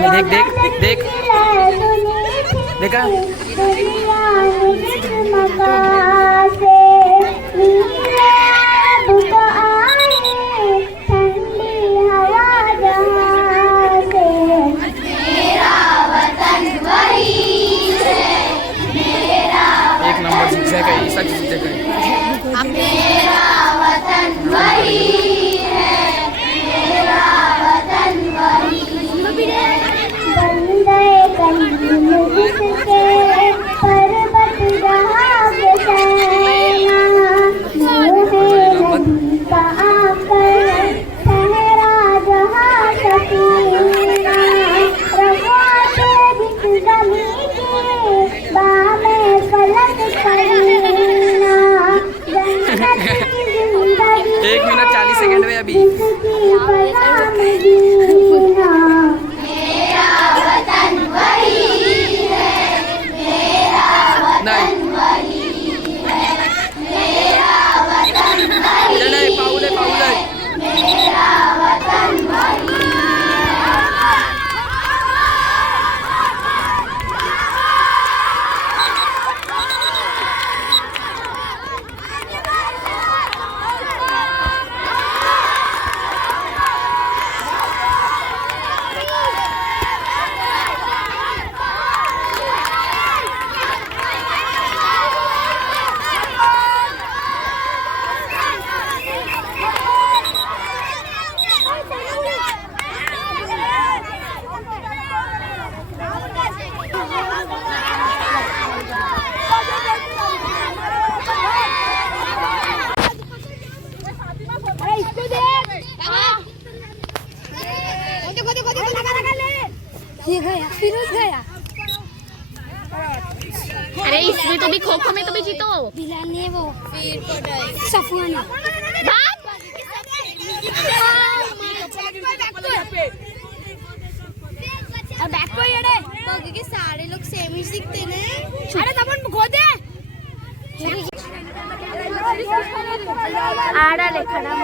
पानी देख देख देख देखा एक नंबर शिक्षक है, सच शिक्षक है। मेरा वतन वही है, मेरा वतन वही बंदे कंदिल जिसके पर्वत जहाँ पे सहना मोहे नदी का आकर सहरा जहाँ सकीना रवा पे बिक गमी के बामे फलक करीना जन्नत की जिंदगी 1 मिनट 40 सेकंड में अभी अरे इसमें तो भी खो-खो में तो भी जीतो दिलाने वो सफवाना बैक को येडे तो क्योंकि सारे लोग सेम ही सीखते ने अरे तपन खो दे आड़ा ले खड़ा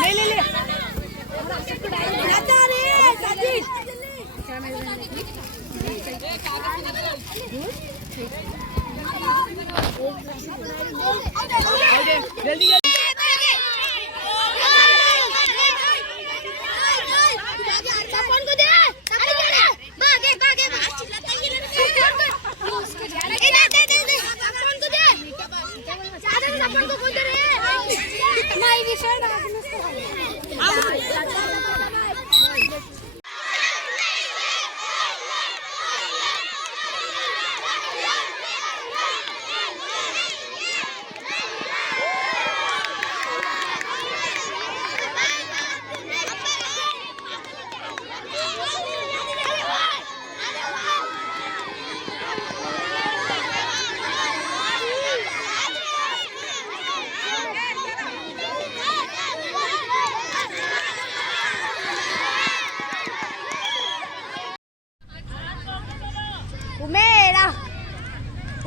ले ले ले जाता रे दादी जल्दी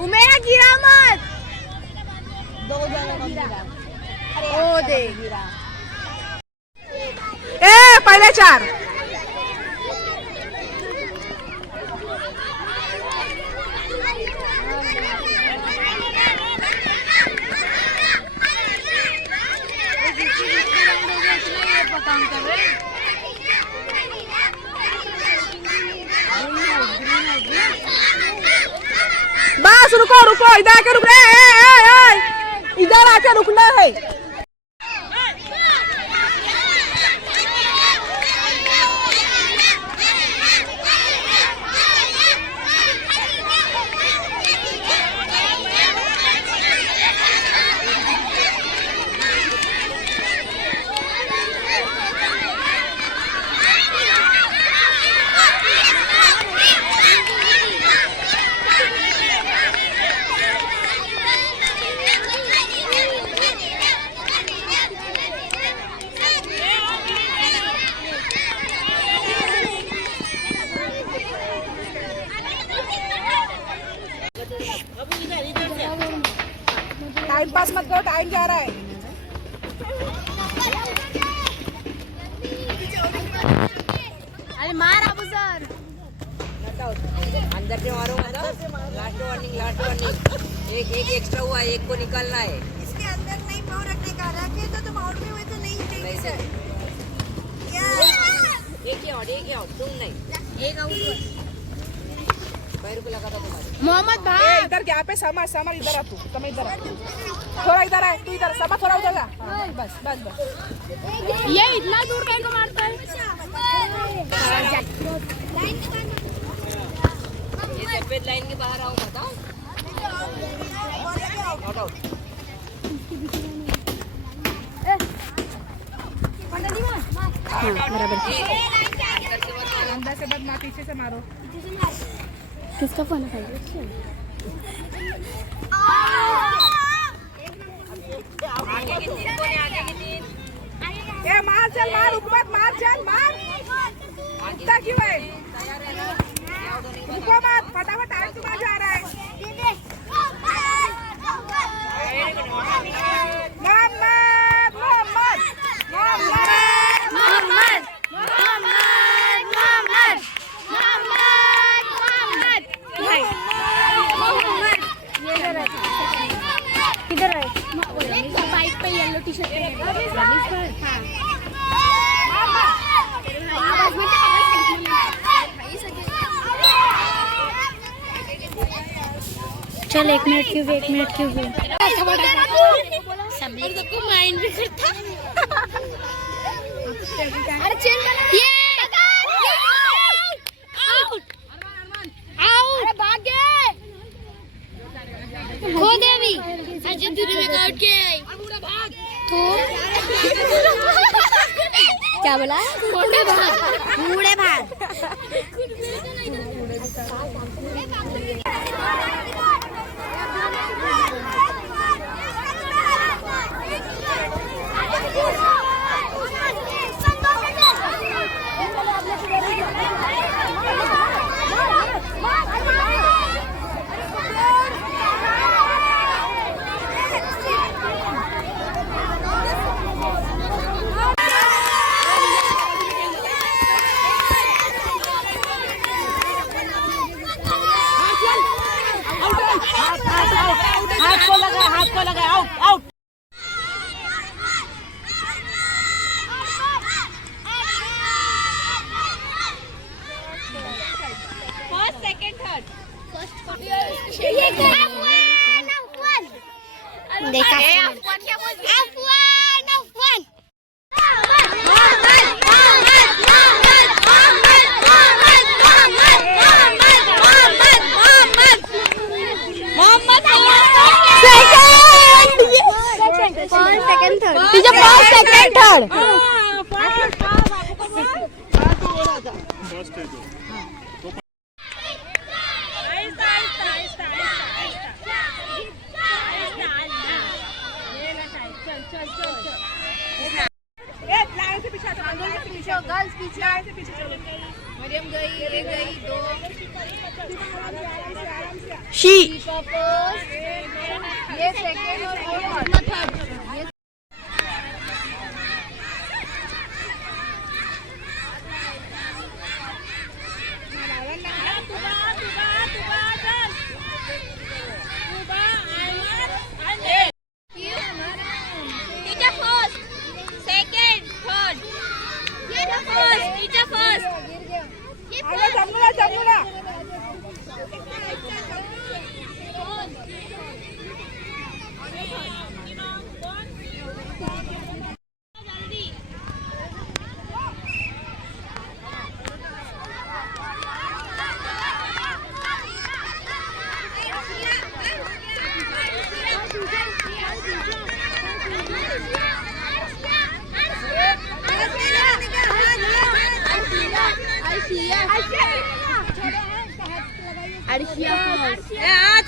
उमेरा गिरा मत 2 जगह गिरा ओ दे गिरा ए पहले 4 बस रुको रुको इधर आके रुक रहे हैं इधर आके रुकना है टाइम पास मत करो टाइम जा रहा है अरे मार अबू सर। अंदर से मारो मतलब लास्ट वार्निंग एक एक्स्ट्रा हुआ है, एक को निकालना है। इसके अंदर नहीं पाँव रखने का, रखे तो बाउंड्री में तो नहीं चाहिए सर। एक आउट तुम नहीं, एक आउट पैर को लगा था तुम्हारे। मोहम्मद भाई इधर क्या पे समर इधर आ, तू तुम इधर आ, थोड़ा इधर आए, तू इधर समा थोड़ा उधर जा। बस बस बस ये इतना दूर कहीं को मारता है। ये सफेद लाइन के बाहर आओ मत आओ। आउट अंदर से बस मार, पीछे से मारो। किसका फोन है? आगे की तीन कोने, आगे की तीन। ए मार चल, मार रुक मत, मार चल मार। इतना क्यों है? तैयार है ना? रुको मत, फटाफट आगे तुम्हारा जा रहा है। किधर है? बाइक पे येलो टी शर्ट पहने। चल 1 मिनट क्यों भी सब सबको माइंड भी करता। अरे चल ये आउट अरे भाग गए खो दे अभी अर्जुन तूने में आउट किया है तो क्या बोला? बूढ़े भाग हाथ को लगा out out. First second third देखा गर्ल्स पीछे मरियम गई, ये गई, दो शी ये सेकंड और वो थर्ड।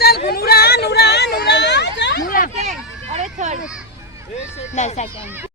चल नूरा अरे थर्ड नहीं सेकंड